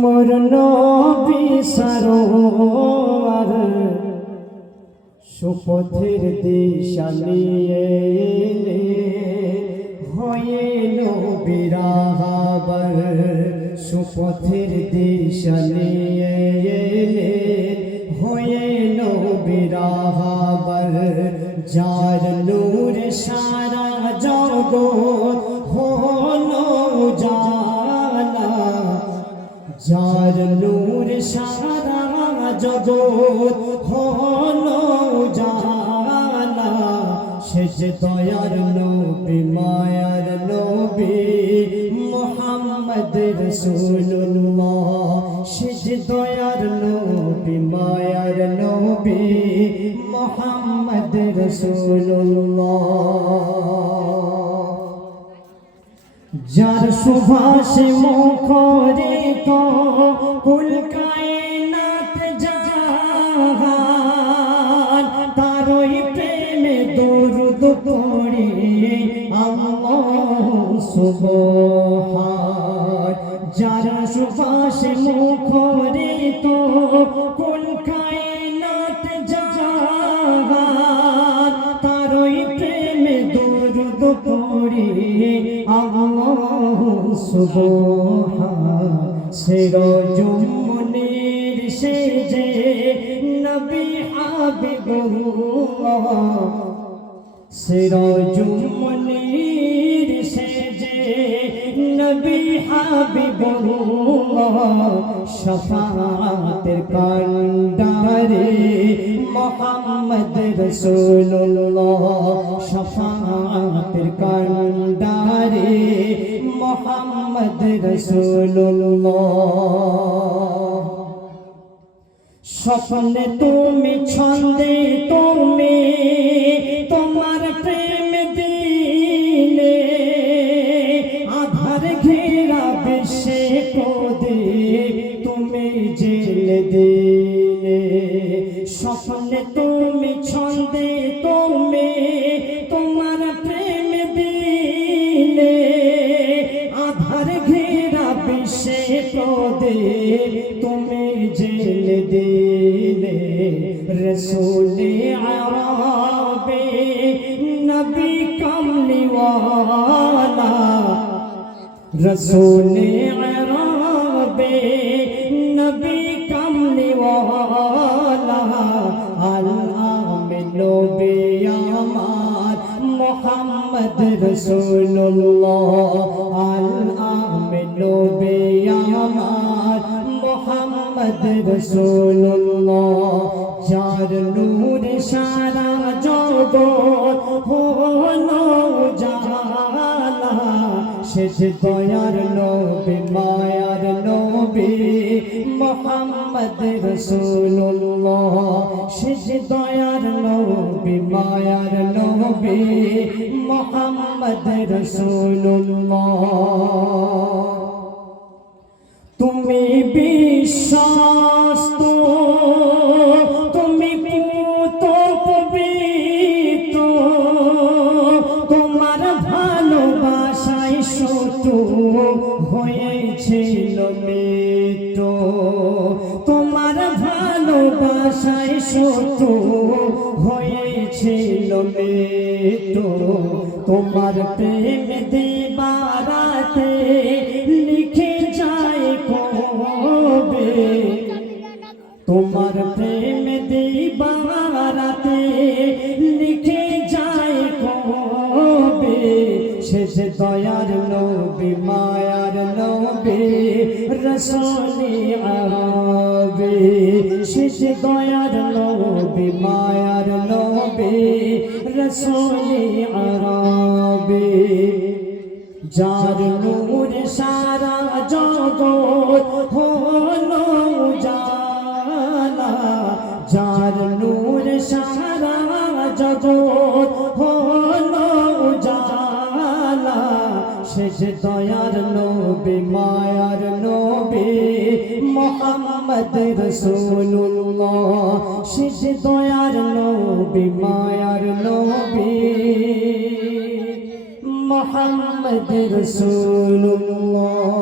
মোর নবী সরোয়ার সুপথের দিশা নিয়ে হয়ে নবী রাহবার সুপথের দিশা নিয়ে হয়ে নবী রাহবার যার নূর সারা জগৎ হলো জানা যার নূর সারা জগৎ হলো জানা শেষ দয়ার নবী মায়ার নবী মুহাম্মদ রাসূলুল্লাহ শেষ দয়ার নবী মায়ার নবী মুহাম্মদ রাসূলুল্লাহ যার সুভাষে মুখরিত কুল কায়নাত জাহান তারই প্রেমে দরুদ পড়ি আল্লাহ সুবহান যার সুভাষে মুখরিত কুল কায়নাত জাহান তারই প্রেমে দরুদ পড়ি আল্লাহ সুবহান সিরাজুল সেজে নবী হাবিবুল্লাহ সিরাজুল সেজে নবী হাবিবুল্লাহ শাফাতের কান্ডারে মুহাম্মদ রাসূলুল্লাহ শাফাতের কান্ডারে মুহাম্মদ রাসূলুল্লাহ স্বপ্নে তুমি ছন্দে তুমি তোমার প্রেম দিলে আধার ঘেরা বিশ্বে প্রদীপ তুমি জেলে দিলে স্বপ্নে তুমি ছন্দে তুমি তোমার প্রেম দিলে আধার ঘেরা বিশ্বে প্রদীপ তুমি জেলে দিলে রসূলে আরবে নবী কমলিওয়ালা রসূলে আরবে নবী কমলিওয়ালা আল-আমিন নবী আমার মুহাম্মদ রাসূলুল্লাহ আল-আমিন নবী আমার মুহাম্মদ রাসূলুল্লাহ যার নূর সারা জগৎ হলো জানা শেষ দয়ার নবী মায়ার নবী মুহাম্মদ রাসূলুল্লাহ শেষ দয়ার নবী মায়ার নবী মুহাম্মদ রাসূলুল্লাহ তুমি বিশ্বস্ত তুমি পুত পবিত্র তোমার ভালোবাসায় শত্রু হয়েছিল মৃত্যু তোমার ভালোবাসায় শত্রু হয়েছিল মৃত্যু তোমার প্রেম দিবারাতে লিখে যায় কবে তোমার প্রেম দিবারাতে লিখে যায় কবে শেষ দয়ার নবী মায়ার নবী রসূলে আরবে শেষ দয়ার নবী মায়ার নবী রসূলে আরবে যার নূর সারা জগৎ হলো জানা যার নূর সারা জগৎ হলো জানা শেষ দয়ার নবী মায়ার নবী মুহাম্মদ রাসূলুল্লাহ শেষ দয়ার নবী মায়ার নবী মুহাম্মদ রাসূলুল্লাহ।